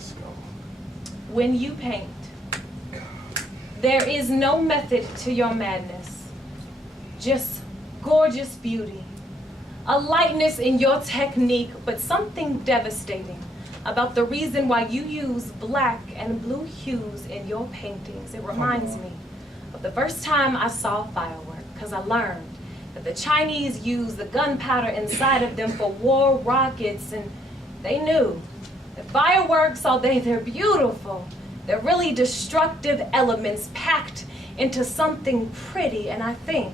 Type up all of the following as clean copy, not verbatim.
Let's go. When you paint, there is no method to your madness, just gorgeous beauty, a lightness in your technique, but something devastating about the reason why you use black and blue hues in your paintings. It reminds me of the first time I saw firework, because I learned that the Chinese use the gunpowder inside of them for war rockets, and they knew that fireworks, although they're beautiful, they're really destructive elements packed into something pretty. And I think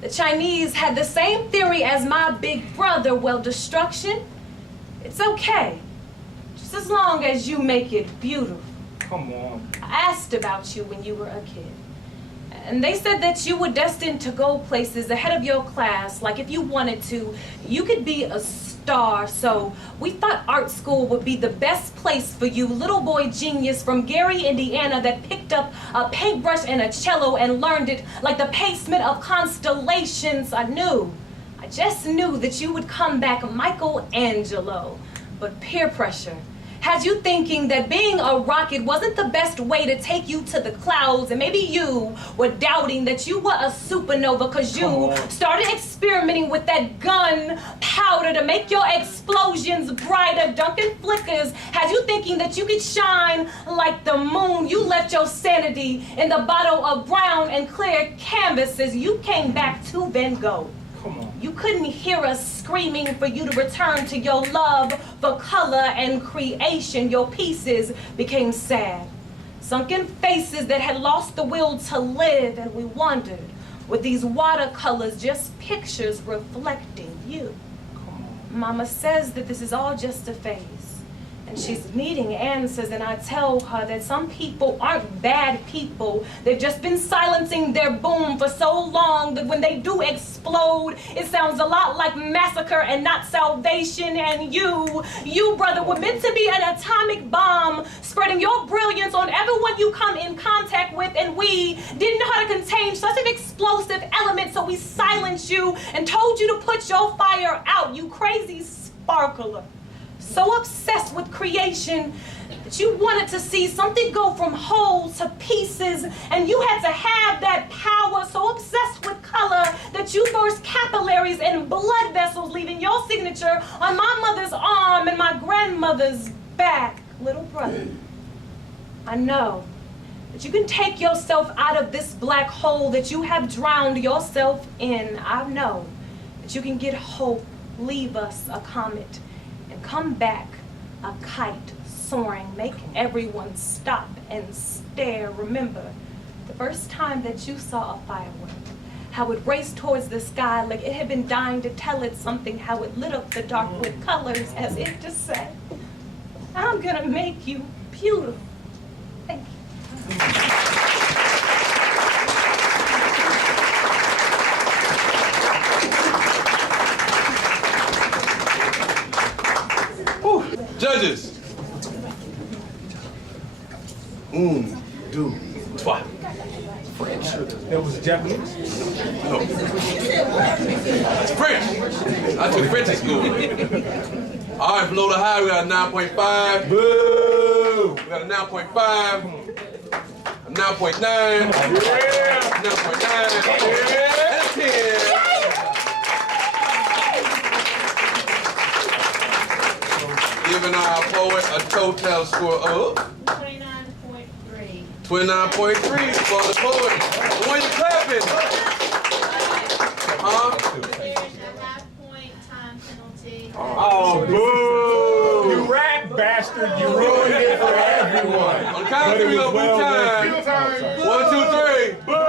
the Chinese had the same theory as my big brother. Well, destruction, it's okay, just as long as you make it beautiful. Come on. I asked about you when you were a kid, and they said that you were destined to go places ahead of your class. Like if you wanted to, you could be a star. So we thought art school would be the best place for you, little boy genius from Gary, Indiana, that picked up a paintbrush and a cello and learned it like the pacement of constellations. I just knew that you would come back Michelangelo. But peer pressure had you thinking that being a rocket wasn't the best way to take you to the clouds, and maybe you were doubting that you were a supernova because you started experimenting with that gun powder to make your explosions brighter. Duncan flickers had you thinking that you could shine like the moon. You left your sanity in the bottle of brown and clear canvases. You came back to Van Gogh. You couldn't hear us screaming for you to return to your love for color and creation. Your pieces became sad, sunken faces that had lost the will to live, and we wondered, were these watercolors just pictures reflecting you? Mama says that this is all just a phase, and she's needing answers, and I tell her that some people aren't bad people. They've just been silencing their boom for so long that when they do explode, it sounds a lot like massacre and not salvation. And you, brother, were meant to be an atomic bomb, spreading your brilliance on everyone you come in contact with, and we didn't know how to contain such an explosive element, so we silenced you and told you to put your fire out, you crazy sparkler. So obsessed with creation that you wanted to see something go from whole to pieces, and you had to have that power. So obsessed with color that you burst capillaries and blood vessels, leaving your signature on my mother's arm and my grandmother's back. Little brother, I know that you can take yourself out of this black hole that you have drowned yourself in. I know that you can get hope, leave us a comet, and come back a kite soaring, make everyone stop and stare. Remember the first time that you saw a firework, how it raced towards the sky like it had been dying to tell it something, how it lit up the dark with colors as if to say, I'm gonna make you beautiful. Thank you. Judges. Deux, trois. French. That was Japanese? No. It's French. I took French at school. All right, below the high, we got a 9.5. Boo! We got a 9.5. A 9.9. Yeah! 9.9. Yeah! And a 10. Giving our poet a total score of 29.3. 29.3 for the poet. When you clapping? Huh? There's a half-point time penalty. Oh, boo! You rat bastard! You ruined it for everyone. On the count of three, But it was time. well worth it. 1, 2, 3.